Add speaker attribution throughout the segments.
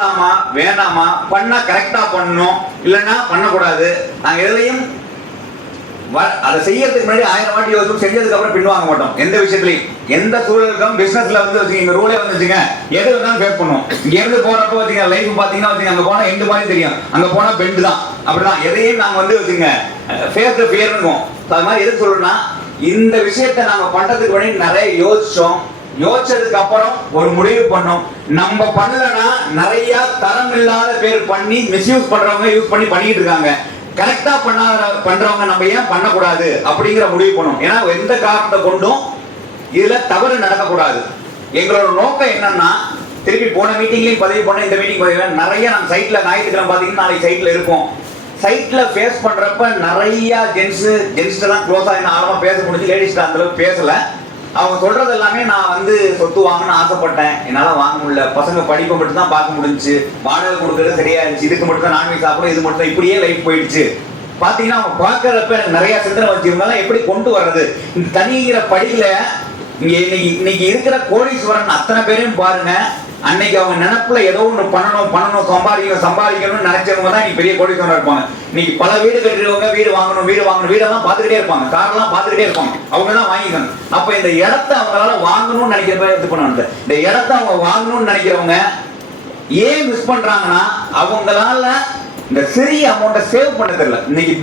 Speaker 1: பண்ணலாமா வேணாமா? பண்ணா கரெக்டா பண்ணணும். இல்லைன்னா பண்ணக்கூடாது. நாங்கள் எதுலையும் வ- அதை செய்யறதுக்கு முன்னாடி ஆயிரம் வாட்டி யோசிச்சு செஞ்சதுக்கு அப்புறம் பின்வாங்க மாட்டோம். எந்த விஷயத்துலையும். எந்த சூழலுக்கும் பிசினஸ்ல வந்து வச்சுக்கீங்க ரூலே வந்து வச்சுங்க எது வேணாலும் ஃபேஸ் பண்ணுவோம். இங்க இருந்து போறப்ப வச்சுங்க லைஃப் பாத்தீங்கன்னா வச்சுங்க அங்க போனா எண்டு மாதிரி தெரியும். அங்க போனா பெண்டு தான். அப்படிதான். எதையும் நாங்க வந்து வச்சுங்க ஃபேஸ் த ஃபியர் இருக்கும். அது மாதிரி எது சொல்றேன்னா இந்த விஷயத்தை நாங்க பண்றதுக்கு முன்னாடி நிறைய யோசிச்சோம். யோசிச்சதுக்கு அப்புறம் ஒரு முடிவு பண்ணோம். நம்ம பண்ணலனா நிறைய தரம் இல்லாத பேர் பண்ணி மிஸ்யூஸ் பண்றவங்க யூஸ் பண்ணி பண்ணிட்டு இருக்காங்க. கரெக்டா பண்ணாத பண்றவங்க நம்ம ஏன் பண்ணக்கூடாது அப்படிங்கிற முடிவு பண்ணோம். ஏன்னா எந்த காரணத்தை கொண்டும் இதுல தவறு நடக்கக்கூடாது. எங்களோட நோக்கம் என்னன்னா திருப்பி போன மீட்டிங்லயும் பதிவு பண்ண இந்த மீட்டிங் பதிவு நிறைய நம்ம சைட்ல ஞாயிற்றுக்கிழமை பாத்தீங்கன்னா நாளைக்கு சைட்ல இருப்போம். சைட்ல ஃபேஸ் பண்றப்ப நிறைய ஜென்ஸ் ஜென்ஸ்ட க்ளோஸ் ஆகி ஆரம்பம் பேச முடிஞ்சு லேடிஸ்ட அந்த அளவுக்கு பேசல. அவங்க சொல்றது எல்லாமே நான் வந்து சொத்து வாங்கணும்னு ஆசைப்பட்டேன். என்னால் வாங்க முடியல. பசங்க படிப்பை மட்டும் தான் பார்க்க முடிஞ்சு வாடகை கொடுக்கறது சரியா இருந்துச்சு இதுக்கு மட்டும் தான் நான்வெஜ் சாப்பிடும் இது மட்டும் தான் இப்படியே லைஃப் போயிடுச்சு. பாத்தீங்கன்னா அவங்க பார்க்கறப்ப எனக்கு நிறைய சிந்தனை வச்சிருந்தாலும் எப்படி கொண்டு வர்றது? இந்த தனிங்கிற படியில இங்க இன்னைக்கு இன்னைக்கு இருக்கிற கோடீஸ்வரன் அத்தனை பேரையும் பாருங்க. அன்னைக்கு அவங்க நினப்புல ஏதோ ஒன்று பண்ணணும் பண்ணணும் சம்பாதிக்கணும் சம்பாதிக்கணும்னு நினைச்சவங்க தான் இன்னைக்கு பெரிய கோடீஸ்வரன் இருப்பாங்க. இன்னைக்கு பல வீடு கட்டுறவங்க வீடு வாங்கணும் வீடு வாங்கணும் வீடெல்லாம் பார்த்துக்கிட்டே இருப்பாங்க. காரெல்லாம் பார்த்துக்கிட்டே இருப்பாங்க. அவங்க தான் வாங்கிக்கணும். அப்போ இந்த இடத்த அவங்களால வாங்கணும்னு நினைக்கிறப்ப இது பண்ணணும் இந்த இடத்த அவங்க வாங்கணும்னு நினைக்கிறவங்க ஏன் மிஸ் பண்றாங்கன்னா அவங்களால இந்த சிறிய அமௌண்ட்டை சேவ் பண்ண தெரியல. இன்னைக்கு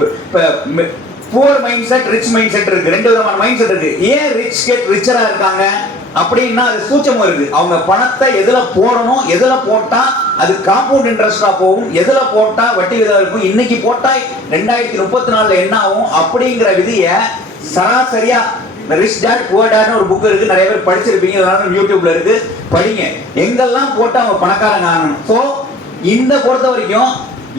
Speaker 1: poor mindset rich mindset இருக்கு. ரெண்டு விதமான மைண்ட் செட் இருக்கு. ஏன் ரிச் கெட் ரிச்சரா இருக்காங்க? அப்படின்னா அது சூச்சம் வருது. அவங்க பணத்தை எதுல போடணும் எதுல போட்டா அது காம்பவுண்ட் இன்ட்ரெஸ்டா போகும் எதுல போட்டா வட்டி விதம் இருக்கும் இன்னைக்கு போட்டா ரெண்டாயிரத்தி முப்பத்தி நாலுல என்ன ஆகும் அப்படிங்கிற விதிய சராசரியா ரிச் டேட் புவர் டேட்னு ஒரு புக் இருக்கு. நிறைய பேர் படிச்சிருப்பீங்க. அதனால யூடியூப்ல இருக்கு. படிங்க. எங்கெல்லாம் போட்டு அவங்க பணக்காரங்க ஆகணும்? ஸோ இந்த பொறுத்த வரைக்கும்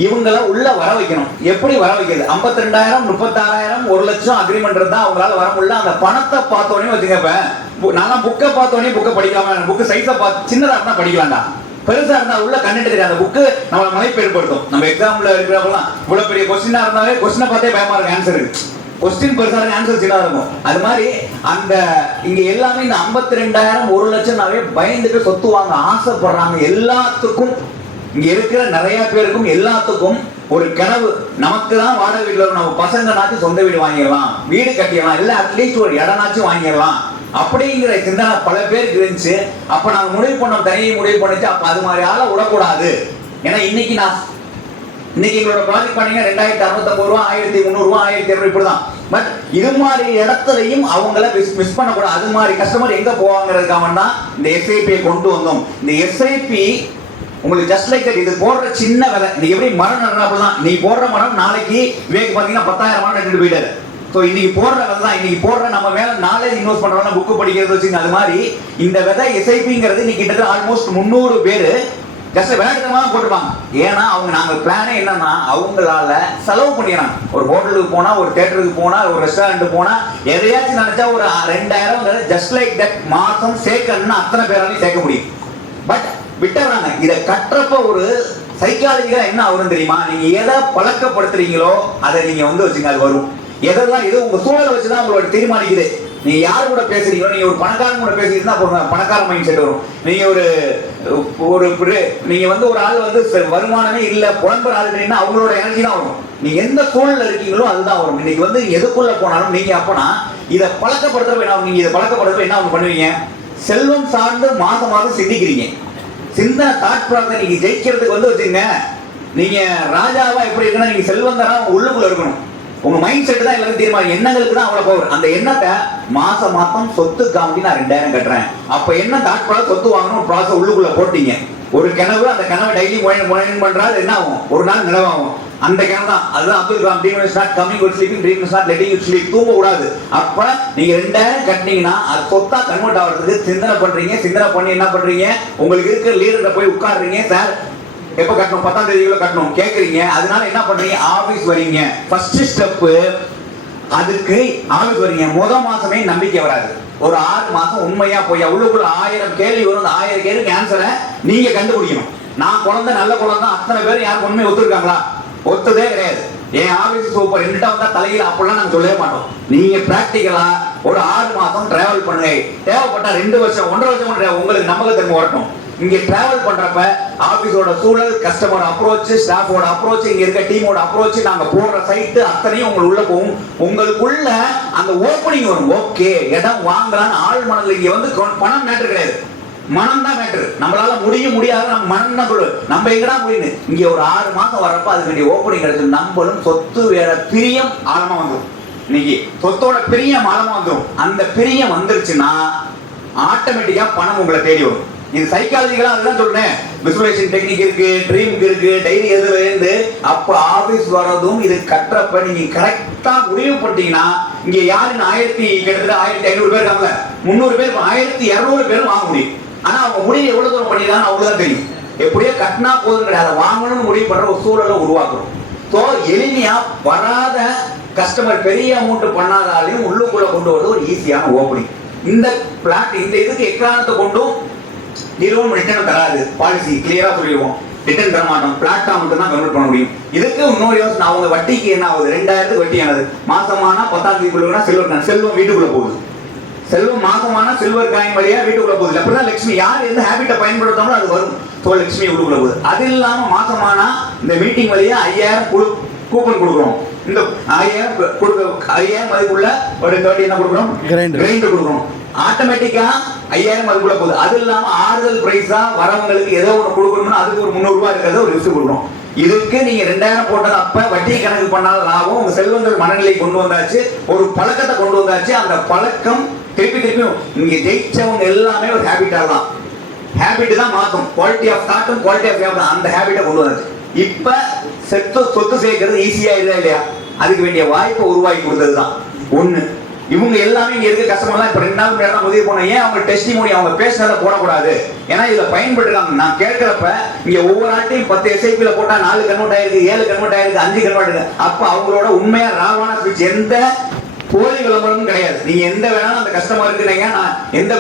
Speaker 1: இவங்கள உள்ள வர வைக்கணும். எப்படி வர வைக்கிறது? ஐம்பத்தி ரெண்டாயிரம் முப்பத்தாறாயிரம் ஒரு லட்சம் அக்ரிமெண்ட் இருந்தா அவங்களால வர முடியல. அந்த பணத்தை பார்த்தோன்னே வச்சுக்கப்ப நான் புக்கை பார்த்தோன்னே புக்கை படிக்கலாமா? புக்கு சைஸை பார்த்து சின்னதாக இருந்தா படிக்கலாம்டா. பெருசா இருந்தா உள்ள கண்டுட்டு தெரியாது. அந்த புக்கு நம்மளை மலைப்பு ஏற்படுத்தும் நம்ம எக்ஸாம்ல இருக்கிறவங்களாம் இவ்வளவு பெரிய கொஸ்டினா இருந்தாலே கொஸ்டினை பார்த்தே பயமா இருக்கும். ஆன்சர் கொஸ்டின் பெருசா இருக்கு ஆன்சர் சின்னதா இருக்கும். அது மாதிரி அந்த இங்க எல்லாமே இந்த ஐம்பத்தி ரெண்டாயிரம் ஒரு லட்சம்னாவே பயந்துட்டு சொத்து வாங்க ஆசைப்படுறாங்க. எல்லாத்துக்கும் இங்க இருக்கிற நிறைய பேருக்கும் எல்லாத்துக்கும் ஒரு கனவு. நமக்கு தான் வாடகை வீட்டில் நம்ம பசங்கனாச்சும் சொந்த வீடு வாங்கிடலாம். வீடு கட்டிடலாம். இல்லை அட்லீஸ்ட் ஒரு இடனாச்சும் வாங்கிடலாம். அப்படிங்கிற சிந்தனை பல பேருக்கு இருந்துச்சு. அப்ப நாங்க முடிவு பண்ணோம் தனியை முடிவு பண்ணிச்சு அப்ப அது மாதிரி ஆள விடக்கூடாது. ஏன்னா இன்னைக்கு நான் இன்னைக்கு எங்களோட ப்ராஜெக்ட் பண்ணீங்க ரெண்டாயிரத்தி அறுபத்தொம்பது ரூபா ஆயிரத்தி முந்நூறுரூவா ஆயிரத்தி இரநூறு இப்படிதான். பட் இது மாதிரி இடத்துலையும் அவங்கள மிஸ் மிஸ் பண்ணக்கூடாது. அது மாதிரி கஸ்டமர் எங்க போவாங்கிறதுக்காக தான் இந்த எஸ்ஐபியை கொண்டு வந்தோம். இந்த எஸ்ஐபி உங்களுக்கு ஜஸ்ட் லைக் இது போடுற சின்ன விலை. நீ எப்படி மரம் நடனா நீ போடுற மரம் நாளைக்கு வேக பார்த்தீங்கன்னா பத்தாயிரம் மரம் நட்டுட்டு போயிட்டாரு. ஸோ இன்னைக்கு போடுற விதை தான். இன்னைக்கு போடுற நம்ம மேல நாலேஜ் இன்வெஸ்ட் பண்றோம்னா புக்கு படிக்கிறது வச்சுங்க அது மாதிரி இந்த விதை எஸ்ஐபிங்கிறது இன்னைக்கு கிட்டத்தட்ட ஆல்மோஸ்ட் முந்நூறு பேர் ஜஸ்ட் விளையாட்டுமா போட்டுருப்பாங்க. ஏன்னா அவங்க நாங்க பிளானே என்னன்னா அவங்களால செலவு பண்ணிடுறாங்க. ஒரு ஹோட்டலுக்கு போனா ஒரு தேட்டருக்கு போனா ஒரு ரெஸ்டாரண்ட் போனா எதையாச்சும் நினைச்சா ஒரு ரெண்டாயிரம் ஜஸ்ட் லைக் தட் மாசம் சேர்க்கணும்னு அத்தனை பேராலையும் சேர்க்க முடியும். பட் விட்டுறாங்க இதை கட்டுறப்ப ஒரு சைக்காலஜிக்கா என்ன வரும் தெரியுமா? நீங்க எதை பழக்கப்படுத்துறீங்களோ அதை நீங்க வந்து வச்சுங்க அது வரும். எதெல்லாம் இது உங்க சூழலை வச்சுதான் உங்களோட தீர்மானிக்குது. நீங்க யார் கூட பேசுறீங்களோ நீங்க ஒரு பணக்காரன் கூட பேசுறீங்கன்னா பணக்கார மைண்ட் செட் வரும். நீங்க ஒரு ஒரு நீங்க வந்து ஒரு ஆள் வந்து வருமானமே இல்ல புலம்புற ஆளுன்னா அவங்களோட எனர்ஜி தான் வரும். நீங்க எந்த சூழல்ல இருக்கீங்களோ அதுதான் வரும். இன்னைக்கு வந்து எதுக்குள்ள போனாலும் நீங்க அப்பனா இதை பழக்கப்படுத்துறப்ப என்ன நீங்க இதை பழக்கப்படுத்துறப்ப என்ன ஒன்று பண்ணுவீங்க? செல்வம் சார்ந்து மாசம் மாதம் சிந்திக்கிறீங்க. சிந்தனை தாட் ப்ராசஸ் நீங்க ஜெயிக்கிறதுக்கு வந்து வச்சுங்க நீங்க ராஜாவா எப்படி இருக்குன்னா நீங்க செல்வந்தரா உள்ளுக்குள்ள இருக்கணும். உங்க மைண்ட் செட் தான் எல்லாரும் தீர்மானம் எண்ணங்களுக்கு தான் அவ்வளவு பவர் அந்த எண்ணத்தை மாச மாசம் சொத்து காமிக்கு நான் ரெண்டாயிரம் கட்டுறேன். அப்ப என்ன தாட் ப்ராசஸ் சொத்து வாங்கணும் ப்ராசஸ் உள்ளுக்குள்ள போட்டீங்க. ஒரு கனவு அந்த கனவை டெய்லி முயன் பண்றாரு என்ன ஆகும் ஒரு நாள் நிலவாகும். அந்த கனவு தான். அதுதான் Abdul Kalam dream is not coming ஒரு sleeping dream is not letting you sleep தூங்க கூடாது அப்ப நீங்க ரெண்டாயிரம் கட்டினீங்கன்னா அது சொத்தா கன்வெர்ட் ஆகிறதுக்கு சிந்தனை பண்றீங்க. சிந்தனை பண்ணி என்ன பண்றீங்க? உங்களுக்கு இருக்கிற லீடர்கிட்ட போய் உட்காடுறீங்க சார் எப்ப கட்டணும்? பத்தாம் தேதிக்குள்ள கட்டணும்? கேட்குறீங்க அதனால என்ன பண்றீங்க? ஆபீஸ் வரீங்க. ஃபர்ஸ்ட் ஸ்டெப் அதுக்கு ஆபீஸ் வரீங்க. முத மாசமே நம்பிக்கை வராது. ஒரு ஆறு மாசம் உண்மையா போய் உள்ளுக்குள்ள ஆயிரம் கேள்வி வரும். அந்த ஆயிரம் கேள்விக்கு ஆன்சரை நீங்க கண்டுபிடிக்கணும். நான் குழந்தை நல்ல குழந்தை அத்தனை பேர் யாருக்கு உண்மை ஒத்துருக்காங்களா ஒத்ததே கிடையாது. என் ஆபீஸ் சூப்பர் என்கிட்ட வந்தா தலையில அப்படிலாம் நாங்க சொல்லவே மாட்டோம். நீங்க பிராக்டிக்கலா ஒரு ஆறு மாசம் டிராவல் பண்ணுங்க. தேவைப்பட்டா ரெண்டு வருஷம் ஒன்றரை வருஷம் கூட உங்களுக்கு நம்பகத்தன்மை வரட்டும். இங்க டிராவல் பண்றப்ப ஆபீஸோட சூழல் கஸ்டமர் அப்ரோச் ஸ்டாஃபோட அப்ரோச் இங்க இருக்க டீமோட அப்ரோச் நாங்க போற சைட்டு அத்தனையும் உங்களுக்கு உள்ள போகும். உங்களுக்குள்ள அந்த ஓப்பனிங் வரும். ஓகே இடம் வாங்கலாம்னு ஆள் மனதில் இங்க வந்து பணம் மேட்டர் கிடையாது. மனம் தான் மேட்ரு நம்மளால முடியும் முடியாது. நம்ம மனம் தான் சொல்லு நம்ம எங்கடா முடியுது இங்க ஒரு ஆறு மாசம் வர்றப்ப அதுக்கு வேண்டிய ஓப்பனிங் கிடைச்சு நம்மளும் சொத்து வேற பிரியம் ஆழமா வந்துடும் இன்னைக்கு சொத்தோட பிரியம் ஆழமா வந்துடும் அந்த பிரியம் வந்துருச்சுன்னா ஆட்டோமேட்டிக்கா பணம் உங்களை தேடி வரும். இது சைக்காலஜிக்கலா அதுதான் சொல்றேன். விசுவலேஷன் டெக்னிக் இருக்கு ட்ரீமுக்கு இருக்கு டைரி எதுல இருந்து அப்ப ஆபீஸ் வரதும் இது கட்டுறப்ப நீங்க கரெக்டா முடிவு பண்ணிட்டீங்கன்னா இங்க யாருன்னு ஆயிரத்தி கிட்டத்தட்ட ஆயிரத்தி ஐநூறு பேர் இருக்காங்க முந்நூறு பேர் ஆயிரத்தி இரநூறு பேரும் வாங்க முடியும். ஆனா அவங்க முடிவு எவ்வளவு தூரம் பண்ணிடலாம் அவ்வளவுதான் தெரியும். எப்படியோ கட்டினா போதும் கிடையாது. வாங்கணும்னு முடிவு பண்ற ஒரு சூழலை உருவாக்குறோம் ஸோ எளிமையா வராத கஸ்டமர் பெரிய அமௌண்ட் பண்ணாதாலையும் உள்ளுக்குள்ள கொண்டு வரது ஒரு ஈஸியான ஓப்பனிங் இந்த பிளாட் இந்த இதுக்கு எக்காரணத்தை கொண்டும் நிறுவனம் ரிட்டர்ன் தராது. பாலிசி கிளியரா சொல்லிடுவோம். ரிட்டர்ன் தர மாட்டோம் பிளாட்ஃபார்ம் மட்டும் தான் கன்வெர்ட் பண்ண முடியும். இதுக்கு இன்னொரு யோசனை அவங்க வட்டிக்கு என்ன ஆகுது? ரெண்டாயிரத்துக்கு வட்டி ஆனது மாசமானா பத்தாம் தேதிக்குள்ள செல்வம் செல்வம் வீட்டுக்குள்ள போகுது. செல்வம் மாசமான சில்வர் காயின் வழியா வீட்டுக்குள்ள போகுது. அப்படிதான் லட்சுமி. யார் எந்த ஹேபிட்டை பயன்படுத்தாமோ அது வரும். ஸோ லட்சுமி உள்ளுக்குள்ள போகுது. அது இல்லாம மாசமானா இந்த மீட்டிங் வழியா ஐயாயிரம் குழு கூப்பன் கொடுக்குறோம் இந்த ஐயாயிரம் கொடுக்க ஐயாயிரம் மதிப்புள்ள ஒரு தேர்ட்டி என்ன கொடுக்குறோம். கிரைண்டர் கொடுக்குறோம் ஆட்டோமேட்டிக்கா ஐயாயிரம் மதிப்புள்ள போகுது. அது இல்லாம ஆறுதல் பிரைஸா வரவங்களுக்கு ஏதோ ஒன்று கொடுக்கணும்னா அதுக்கு ஒரு முந்நூறு ரூபாய் இருக்கிறத ஒரு லிஸ்ட் கொடுக்கணும். இதுக்கு நீங்க ரெண்டாயிரம் போட்டது அப்ப வட்டி கணக்கு பண்ணாத லாபம் உங்க செல்வங்கள் மனநிலை கொண்டு வந்தாச்சு. ஒரு பழக்கத்தை கொண்டு வந்தாச்சு. அந்த பழக்கம் திருப்பி திருப்பி இங்க ஜெயிச்சவங்க எல்லாமே ஒரு ஹேபிட்டா தான். ஹேபிட் தான் மாத்தும். குவாலிட்டி ஆஃப் தாட்டும் குவாலிட்டி ஆஃப் தான். அந்த ஹேபிட்டை கொண்டு வந்தாச்சு. இப்ப செத்து சொத்து சேர்க்கறது ஈஸியா இல்லையா இல்லையா? அதுக்கு வேண்டிய வாய்ப்பை உருவாக்கி கொடுத்தது தான் ஒன்று இவங்க எல்லாமே இங்க இருக்க கஷ்டமெல்லாம் இப்ப ரெண்டு நாள் முன்னாடி உதவி பண்ண. ஏன் அவங்க டெஸ்டிமோனி அவங்க பேசினதை போடக்கூடாது? ஏன்னா இதுல பயன்படுறாங்க. நான் கேட்கிறப்ப இங்க ஒவ்வொரு ஆட்டையும் பத்து எஸ்ஐபியில போட்டா நாலு கன்வெர்ட் ஆயிருக்கு ஏழு கன்வெர்ட் ஆயிருக்கு அஞ்சு கன்வெர்ட் ஆயிருக்கு. அப்ப அவங்களோட உண்மையா ராவான ஸ்பீச் எந்த போலி விளம்பரமும் கிடையாது. நீங்க எந்த வேணாலும் அந்த கஸ்டமர் நீங்க நான் எந்த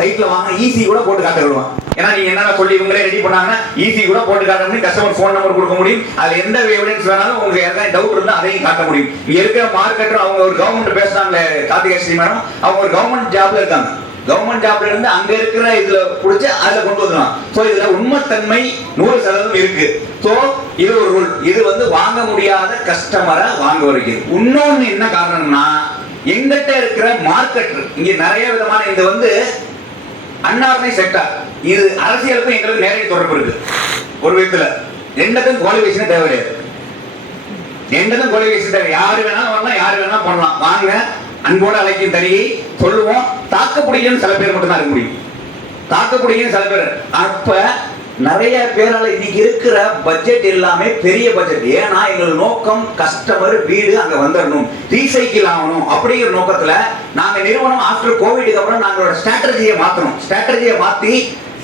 Speaker 1: சைட்ல வாங்க ஈஸி கூட போட்டு காட்ட விடுவான் ஏன்னா நீங்க என்னென்ன சொல்லி இவங்களே ரெடி பண்ணாங்கன்னா ஈஸி கூட போட்டு காட்ட முடியும் கஸ்டமர் ஃபோன் நம்பர் கொடுக்க முடியும். அது எந்த எவிடன்ஸ் வேணாலும் உங்களுக்கு ஏதாவது டவுட் இருந்தால் அதையும் காட்ட முடியும். இங்க இருக்கிற மார்க்கெட்டர் அவங்க ஒரு கவர்மெண்ட் பேசுறாங்களே கார்த்திகா ஸ்ரீ மேடம் அவங்க ஒரு கவர்மெண்ட் ஜாப்ல இருக்காங்க. கவர்மெண்ட் ஜாப்ல இருந்து அங்க இருக்கிற இதுல புடிச்சு அதுல கொண்டு வந்துடலாம் சோ இதுல உண்மைத்தன்மை நூறு சதவீதம் இருக்கு. சோ இது ஒரு ரூல் இது வந்து வாங்க முடியாத கஸ்டமரை வாங்க வைக்கிறது இன்னொன்னு என்ன காரணம்னா எங்கிட்ட இருக்கிற மார்க்கெட் இங்க நிறைய விதமான இது வந்து அன்னார்னை செக்டார் இது அரசியலுக்கும் எங்களுக்கு நேரடி தொடர்பு இருக்கு. ஒரு விதத்துல. ரெண்டுக்கும் குவாலிஃபிகேஷன் தேவையில்லை. கிடையாது ரெண்டுக்கும் குவாலிஃபிகேஷன் தேவை. யாரு வேணாலும் வரலாம் யாரு வேணாலும் பண்ணலாம். வாங்க. அன்போடு அழைக்கும் தனியை சொல்லுவோம். தாக்க சில பேர் மட்டும்தான் இருக்க முடியும். தாக்க சில பேர். அப்ப நிறைய பேரால் இன்னைக்கு இருக்கிற பட்ஜெட் எல்லாமே பெரிய பட்ஜெட் ஏன்னா எங்கள் நோக்கம் கஸ்டமர் வீடு அங்கே வந்துடணும் ரீசைக்கிள் ஆகணும் அப்படிங்கிற நோக்கத்தில் நாங்கள் நிறுவனம் ஆஃப்டர் கோவிடுக்கு அப்புறம் நாங்களோட ஸ்ட்ராட்டஜியை மாற்றணும் ஸ்ட்ராட்டஜியை மாற்றி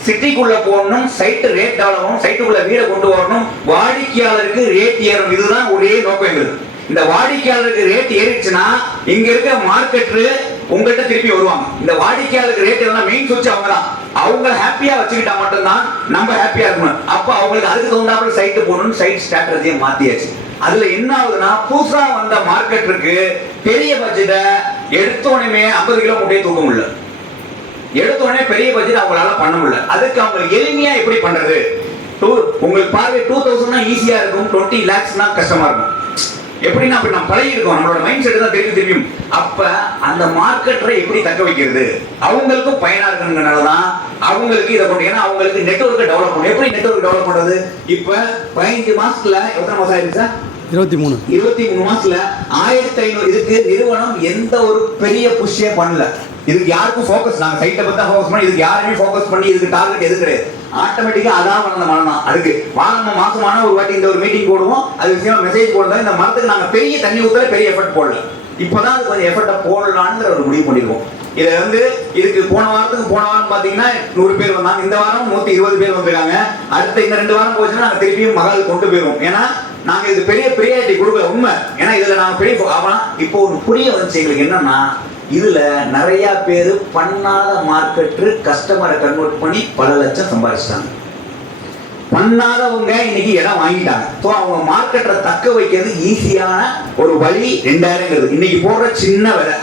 Speaker 1: சிட்டிக்குள்ள போகணும் சைட்டு ரேட் டெவலப் ஆகணும் சைட்டுக்குள்ள வீடை கொண்டு வரணும். வாடிக்கையாளருக்கு ரேட் ஏறணும். இதுதான் ஒரே நோக்கம் எங்களுக்கு இந்த வாடிக்கையாளருக்கு ரேட் ஏறிச்சுன்னா இங்க இருக்க மார்க்கெட்டு உங்கள்கிட்ட திருப்பி வருவாங்க. இந்த வாடிக்கையாளருக்கு ரேட் எல்லாம் மெயின் சுவிட்ச் அவங்க தான் அவங்க ஹாப்பியா வச்சுக்கிட்டா மட்டும்தான் நம்ம ஹாப்பியா இருக்கணும். அப்ப அவங்களுக்கு அதுக்கு தகுந்தாப்புல சைட்டு போகணும்னு சைட் ஸ்ட்ராட்டஜியை மாத்தியாச்சு. அதுல என்ன ஆகுதுன்னா புதுசா வந்த மார்க்கெட்டிற்கு பெரிய பட்ஜெட்டை எடுத்தோடனே ஐம்பது கிலோ முட்டையை தூக்க முடியல. எடுத்த உடனே பெரிய பட்ஜெட் அவங்களால பண்ண முடியல. அதுக்கு அவங்க எளிமையா எப்படி பண்றது? டூ உங்களுக்கு பார்வை டூ தௌசண்ட்னா ஈஸியா இருக்கும். டுவெண்ட்டி லேக்ஸ்னா கஷ்டமா இருக்கும். எப்படின்னா அப்படி நம்ம பழகி இருக்கோம் நம்மளோட மைண்ட் செட் தான் தெரியும் தெரியும். அப்ப அந்த மார்க்கெட்டரை எப்படி தக்க வைக்கிறது? அவங்களுக்கும் பயனா இருக்கணுங்கிறனால தான் அவங்களுக்கு இதை கொண்டு ஏன்னா அவங்களுக்கு நெட்வொர்க்கை டெவலப் பண்ணணும். எப்படி நெட்வொர்க் டெவலப் பண்றது? இப்ப பதினஞ்சு மாசத்துல எத்தனை மாசம் ஆயிடுச்சு சார்?
Speaker 2: இருபத்தி மூணு.
Speaker 1: இருபத்தி மூணு மாசத்துல ஆயிரத்தி ஐநூறு இதுக்கு நிறுவனம் எந்த ஒரு பெரிய புஷ்ஷே பண்ணல. இதுக்கு யாருக்கும் ஃபோக்கஸ் நாங்கள் சைட்டை பத்தி ஃபோக்கஸ் பண்ணி இதுக்கு யாருமே ஃபோக்கஸ் பண்ணி இதுக்கு டார்கெட் எது கிடையாது. ஆட்டோமேட்டிக்காக அதான் வளர்ந்த மரம் தான் அதுக்கு வாங்க மாசமான ஒரு வாட்டி இந்த ஒரு மீட்டிங் போடுவோம். அது விஷயமா மெசேஜ் போடுறோம் இந்த மரத்துக்கு நாங்கள் பெரிய தண்ணி ஊற்றல பெரிய எஃபர்ட் போடல. இப்போதான் அது கொஞ்சம் எஃபர்ட்டை போடலான்னு ஒரு முடிவு பண்ணிடுவோம் இதை வந்து இதுக்கு போன வாரத்துக்கு போன வாரம் பார்த்தீங்கன்னா நூறு பேர் வந்தாங்க. இந்த வாரம் நூற்றி இருபது பேர் வந்திருக்காங்க அடுத்த இந்த ரெண்டு வாரம் போச்சுன்னா நாங்கள் திருப்பியும் மகள் கொண்டு போயிடுவோம் ஏன்னா நாங்க இது பெரிய பிரியாரிட்டி கொடுக்கல. உண்மை. ஏன்னா இதுல நாங்க பெரிய fo- இப்போ ஒரு புரிய வந்துச்சு எங்களுக்கு என்னன்னா இதுல நிறைய பேர் பண்ணாத மார்க்கெட்டு கஸ்டமரை கன்வெர்ட் பண்ணி பல லட்சம் சம்பாதிச்சிட்டாங்க பண்ணாதவங்க இன்னைக்கு இடம் வாங்கிட்டாங்க. ஸோ அவங்க மார்க்கெட்டை தக்க வைக்கிறது ஈஸியான ஒரு வழி ரெண்டாயிரங்கிறது. இன்னைக்கு போடுற சின்ன விலை.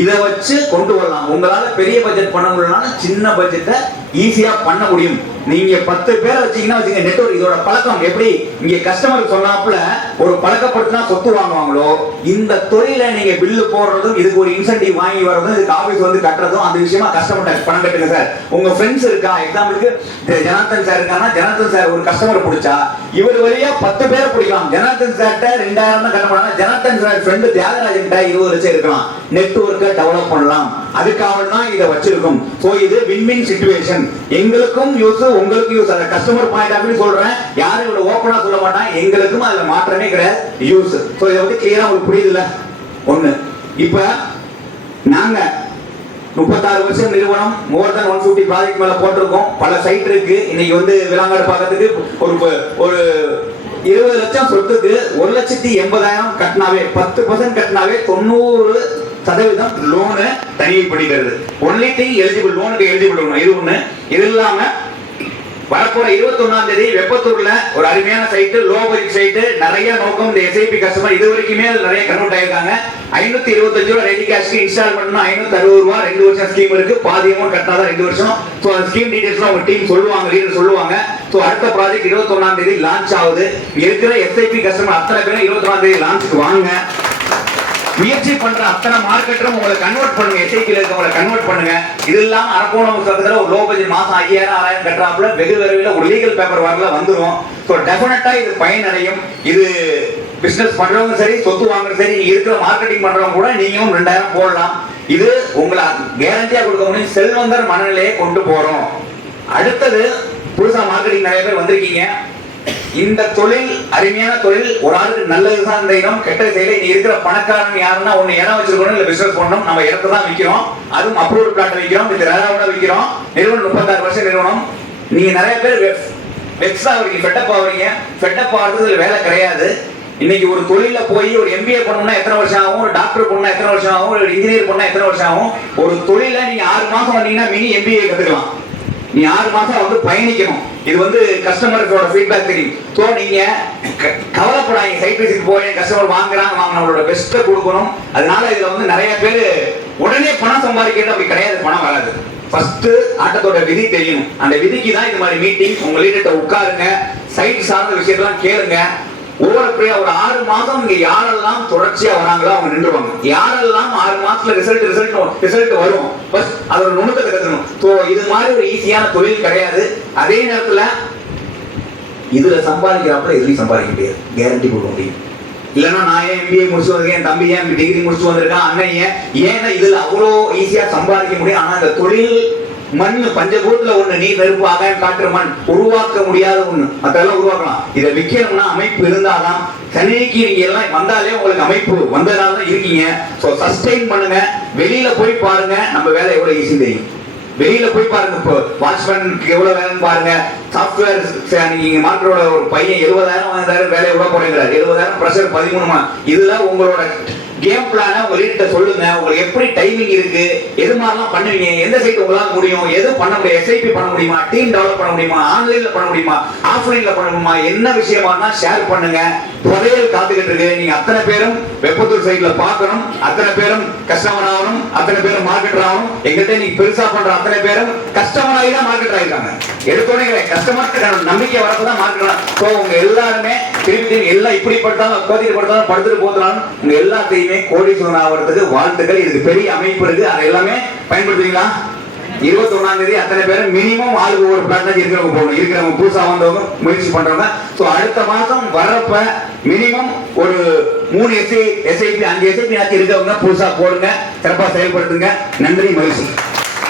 Speaker 1: இதை வச்சு கொண்டு வரலாம். உங்களால் பெரிய பட்ஜெட் பண்ண முடியலனாலும் சின்ன பட்ஜெட்டை ஈஸியா பண்ண முடியும். நீங்க பத்து பேரை வச்சீங்கன்னா வச்சுங்க நெட்வொர்க் இதோட பழக்கம் எப்படி? இங்க கஸ்டமர் சொன்னாப்புல ஒரு பழக்கப்படுத்தினா சொத்து வாங்குவாங்களோ? இந்த தொழில நீங்க பில்லு போடுறதும் இதுக்கு ஒரு இன்சென்டிவ் வாங்கி வர்றதும் இதுக்கு ஆபீஸ் வந்து கட்டுறதும் அந்த விஷயமா கஸ்டமர் பணம் கட்டுங்க சார். உங்க ஃப்ரெண்ட்ஸ் இருக்கா? எக்ஸாம்பிளுக்கு ஜனார்த்தன் சார் இருக்காங்கன்னா ஜனார்த்தன் சார் ஒரு கஸ்டமர் பிடிச்சா இவர் வழியா பத்து பேர் பிடிக்கலாம். ஜனார்த்தன் சார்ட்ட ரெண்டாயிரம் தான் கட்ட ஜனார்த்தன் சார் ஃப்ரெண்டு தியாகராஜன் இருபது லட்சம் இருக்கலாம். நெட்வொர்க்கை டெவலப் பண்ணலாம். அதுக்காக தான் இதை வச்சிருக்கோம். ஸோ இது வின் சுச்சுவேஷன் எங்களுக்கும் யூஸ் உங்களுக்கும் யூஸ் அந்த கஸ்டமர் பாயிண்ட் ஆஃப் சொல்றேன். யாரும் இவ்வளோ ஓப்பனாக சொல்ல மாட்டாங்க. எங்களுக்கும் அதில் மாற்றமே கிடையாது. யூஸ் ஸோ இதை வந்து கிளியராக உங்களுக்கு புரியுதுல்ல? ஒன்று இப்போ நாங்கள் முப்பத்தாறு வருஷம் நிறுவனம் more than one fifty project மேலே போட்டிருக்கோம். பல சைட் இருக்கு. இன்னைக்கு வந்து விலாங்காடு பார்க்கறதுக்கு ஒரு ஒரு இருபது லட்சம் சொத்துக்கு ஒரு லட்சத்தி எண்பதாயிரம் கட்டினாவே பத்து பர்சன்ட் கட்டினாவே தொண்ணூறு சதவீதம் லோனை தனிமைப்படுகிறது ஒன்லி திங் எலிஜிபிள் லோனுக்கு எலிஜிபிள் இது ஒண்ணு. இது இல்லாம வரப்போற இருபத்தி ஒன்னாம் தேதி வெப்பத்தூர்ல ஒரு அருமையான சைட்டு லோ பட்ஜெட் சைட்டு நிறைய நோக்கம் இந்த எஸ்ஐபி கஸ்டமர் இது வரைக்குமே நிறைய கன்வெர்ட் ஆயிருக்காங்க. ஐநூத்தி இருபத்தஞ்சு ரூபா ரெடி கேஷ்க்கு இன்ஸ்டால் பண்ணணும் ஐநூத்தி அறுபது ரூபா ரெண்டு வருஷம் ஸ்கீம் இருக்கு. பாதி அமௌண்ட் கட்டினாதான் ரெண்டு வருஷம். ஸோ அந்த ஸ்கீம் டீடைல்ஸ் உங்க டீம் சொல்லுவாங்க லீடர் சொல்லுவாங்க. ஸோ அடுத்த ப்ராஜெக்ட் இருபத்தி ஒன்னாம் தேதி லான்ச் ஆகுது. இருக்கிற எஸ்ஐபி கஸ்டமர் அத்தனை பேரும் இருபத்தி ஒன்னாம் தேதி லான்ச்சுக்கு வாங்க. முயற்சி பண்ற அத்தனை மார்க்கெட்டரும் உங்களை கன்வெர்ட் பண்ணுங்க. எஸ்ஐபியில் இருக்கவங்களை கன்வெர்ட் பண்ணுங்க. இது இல்லாம அரக்கோணம் சதத்துல ஒரு லோ பட்ஜெட் மாசம் ஐயாயிரம் ஆறாயிரம் கட்டுறாப்புல வெகு விரைவில் ஒரு லீகல் பேப்பர் வரல வந்துரும். ஸோ டெஃபினட்டா இது பயனடையும் இது பிசினஸ் பண்றவங்க சரி சொத்து வாங்குறது சரி இருக்கிற மார்க்கெட்டிங் பண்றவங்க கூட நீங்களும் ரெண்டாயிரம் போடலாம். இது உங்களை கேரண்டியா கொடுக்க முடியும் செல்வந்தர் மனநிலையை கொண்டு போறோம். அடுத்தது புதுசா மார்க்கெட்டிங் நிறைய பேர் வந்திருக்கீங்க. இந்த தொழில் அருமையான தொழில் ஒரு ஆளுக்கு நல்லது தான் இந்த இடம் கெட்ட செயல நீ இருக்கிற பணக்காரன் யாருன்னா ஒண்ணு இடம் வச்சிருக்கணும் இல்ல பிசினஸ் பண்ணணும் நம்ம இடத்தை தான் விற்கிறோம் அதுவும் அப்ரூவல் பிளாட் விற்கிறோம் இது ரேராவோட விற்கிறோம் நிறுவனம் முப்பத்தாறு வருஷம் நிறுவனம். நீங்க நிறைய பேர் வெக்ஸ் ஆகுறீங்க ஃபெட்டப் ஆகுறீங்க ஃபெட்டப் ஆகுறதுல வேலை கிடையாது. இன்னைக்கு ஒரு தொழில போய் ஒரு எம்பிஏ பண்ணணும்னா எத்தனை வருஷம் ஆகும்? ஒரு டாக்டர் பண்ணா எத்தனை வருஷம் ஆகும்? ஒரு இன்ஜினியர் பண்ணா எத்தனை வருஷம் ஆகும்? ஒரு தொழில நீங்க ஆறு மாசம் வந்தீங்கன்னா மினி எம்பிஏ கத்துக்கலாம். நீ ஆறு மாசம் வந்து பயணிக்கணும். இது வந்து கஸ்டமருக்கோட ஃபீட்பேக் தெரியும். ஸோ நீங்க க- கவலைப்படாதீங்க. சைட் விசிட் போய் கஸ்டமர் வாங்குறாங்க வாங்க நம்மளோட பெஸ்ட்டை கொடுக்கணும். அதனால இதுல வந்து நிறைய பேர் உடனே பணம் சம்பாதிக்கிறது அப்படி கிடையாது. பணம் வராது. ஃபர்ஸ்ட் ஆட்டத்தோட விதி தெரியணும். அந்த விதிக்கு தான் இது மாதிரி மீட்டிங் உங்க லீடர்கிட்ட உட்காருங்க. சைட் சார்ந்த விஷயத்தெல்லாம் கேளுங்க. ஒவ்வொரு ஒரு ஆறு மாதம் இங்க யாரெல்லாம் தொடர்ச்சியா வராங்களோ அவங்க நின்றுவாங்க. யாரெல்லாம் ஆறு மாசத்துல ரிசல்ட் ரிசல்ட் ரிசல்ட் வரும்? பஸ் அதோட நுணுக்கத்தை கத்துக்கணும். இது மாதிரி ஒரு ஈஸியான தொழில் கிடையாது. அதே நேரத்துல இதுல சம்பாதிக்கிறப்ப எதுவும் சம்பாதிக்க முடியாது. கேரண்டி கொடுக்க முடியும். இல்லைன்னா நான் ஏன் எம்பிஏ முடிச்சு வந்திருக்கேன்? என் தம்பி ஏன் டிகிரி முடிச்சு வந்திருக்கேன்? அண்ணன் ஏன்? ஏன்னா இதுல அவ்வளோ ஈஸியா சம்பாதிக்க முடியும். ஆனா இந்த தொழில் மண் பஞ்சபூதத்துல ஒண்ணு நீ நெருப்பு ஆகாயம் காற்று மண். உருவாக்க முடியாத ஒண்ணு. அதெல்லாம் உருவாக்கலாம். இதை விற்கணும்னா அமைப்பு இருந்தாதான் சனிக்கு நீங்க எல்லாம் வந்தாலே உங்களுக்கு அமைப்பு வந்ததால தான் இருக்கீங்க. ஸோ சஸ்டெயின் பண்ணுங்க. வெளியில போய் பாருங்க. நம்ம வேலை எவ்வளவு ஈஸி தெரியும். வெளியில போய் பாருங்க இப்போ வாட்ச்மேனுக்கு எவ்வளவு வேலைன்னு பாருங்க. சாஃப்ட்வேர் நீங்க மாற்றோட ஒரு பையன் எழுபதாயிரம் வாங்குறாரு வேலையை விட போறீங்கிறாரு எழுபதாயிரம் ப்ரெஷர் பதிமூணு மா- இதுல உங்களோட கேம் பிளான உங்க லீடர்கிட்ட சொல்லுங்க. உங்களுக்கு எப்படி டைமிங் இருக்கு? எது மாதிரிலாம் பண்ணுவீங்க? எந்த சைட் உங்களால முடியும்? எது பண்ண முடியும்? எஸ்ஐபி பண்ண முடியுமா? டீம் டெவலப் பண்ண முடியுமா? ஆன்லைன்ல பண்ண முடியுமா? ஆஃப்லைன்ல பண்ண முடியுமா? என்ன விஷயமா ஷேர் பண்ணுங்க. புதையல் காத்துக்கிட்டு இருக்கு நீங்க அத்தனை பேரும் வெப்பத்தூர் சைட்ல பார்க்கணும். அத்தனை பேரும் கஸ்டமர் ஆகணும். அத்தனை பேரும் மார்க்கெட்டர் ஆகணும். எங்கள்கிட்ட நீங்க பெருசா பண்ற அத்தனை பேரும் கஸ்டமர் ஆகி தான் மார்க்கெட் ஆயிருக்காங்க. எடுத்தோடனே கஸ்டமர் நம்பிக்கை வரப்பதான் மார்க்கெட் ஸோ உங்க எல்லாருமே திருப்பி எல்லாம் இப்படி படுத்தாலும் உட்காந்து படுத்துட்டு போதுனாலும் உங்க எல்லாத்தையுமே கோடீஸ்வரன் ஆகிறதுக்கு வாழ்த்துக்கள். இதுக்கு பெரிய அமைப்பு இருக்கு. அதை எல்லாமே பயன்படுத்துவீங்களா? இருபத்தி ஒன்னாம் தேதி அத்தனை பேரும் மினிமம் ஆளுக்கு ஒரு பிளாட் இருக்கிறவங்க போகணும். இருக்கிறவங்க புதுசா வந்தவங்க முயற்சி பண்றவங்க. ஸோ அடுத்த மாசம் வர்றப்ப மினிமம் ஒரு மூணு எஸ்ஐ எஸ்ஐபி அஞ்சு எஸ்ஐபி ஆச்சு இருக்கிறவங்க புதுசா போடுங்க. சிறப்பாக செயல்படுத்துங்க. நன்றி மகிழ்ச்சி.